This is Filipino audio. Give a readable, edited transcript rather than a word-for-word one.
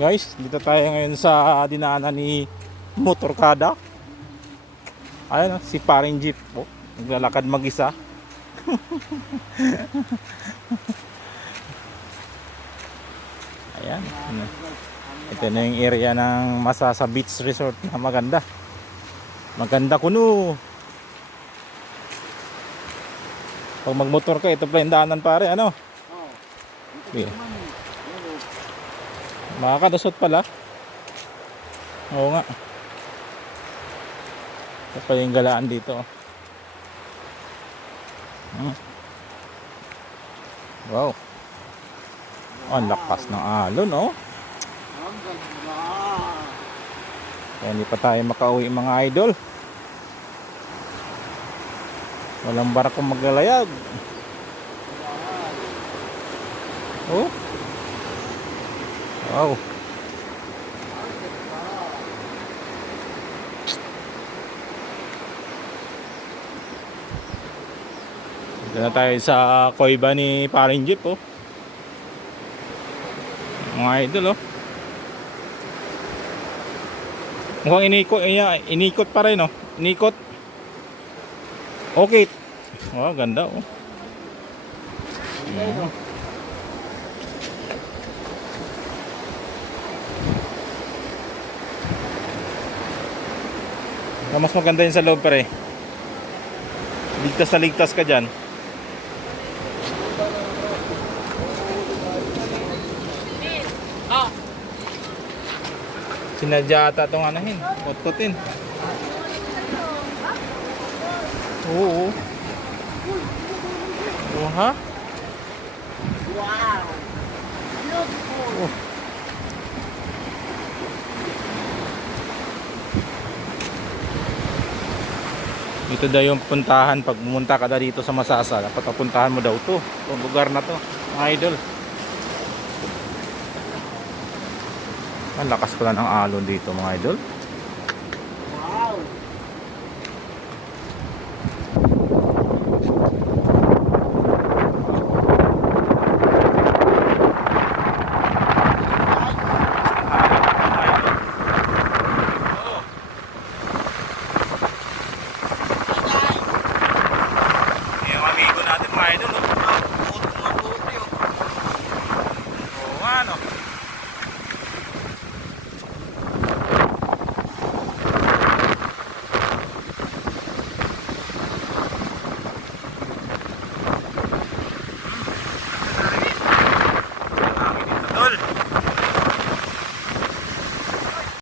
Guys, dito tayo ngayon sa dinaanan ni Motorkada. Ayun, si paring jeep po, naglalakad mag-isa. Ayan. Ito na yung area ng Masasa Beach Resort na maganda. Maganda kuno. Pag magmotor ka, ito pa yung daanan pare, ano? Okay. Makakadusot pala. Oo nga. Ito pa yung galaan dito. Wow. Oh, ang lakas ng alon, oh. Kaya hindi pa tayo makauwi mga idol. Walang barakong maglalayag. Oh. Wow. Dito na tayo sa Koiba ni paring jeep, oh. Mga idol, oh. Mukhang inikot pa rin, oh. Inikot. Okay. Oh, ganda, oh. Mas maganda yun sa loob pare. Ligtas na ligtas ka dyan. Sinadya ata itong anahin, putputin. Oo. Oh, ha? Wow! Beautiful! Oh. Ito daw yung puntahan pag pumunta ka na dito sa Masasa. Dapat papuntahan mo daw to. Itong lugar na to, mga idol. Ang lakas pala ng alon dito, mga idol.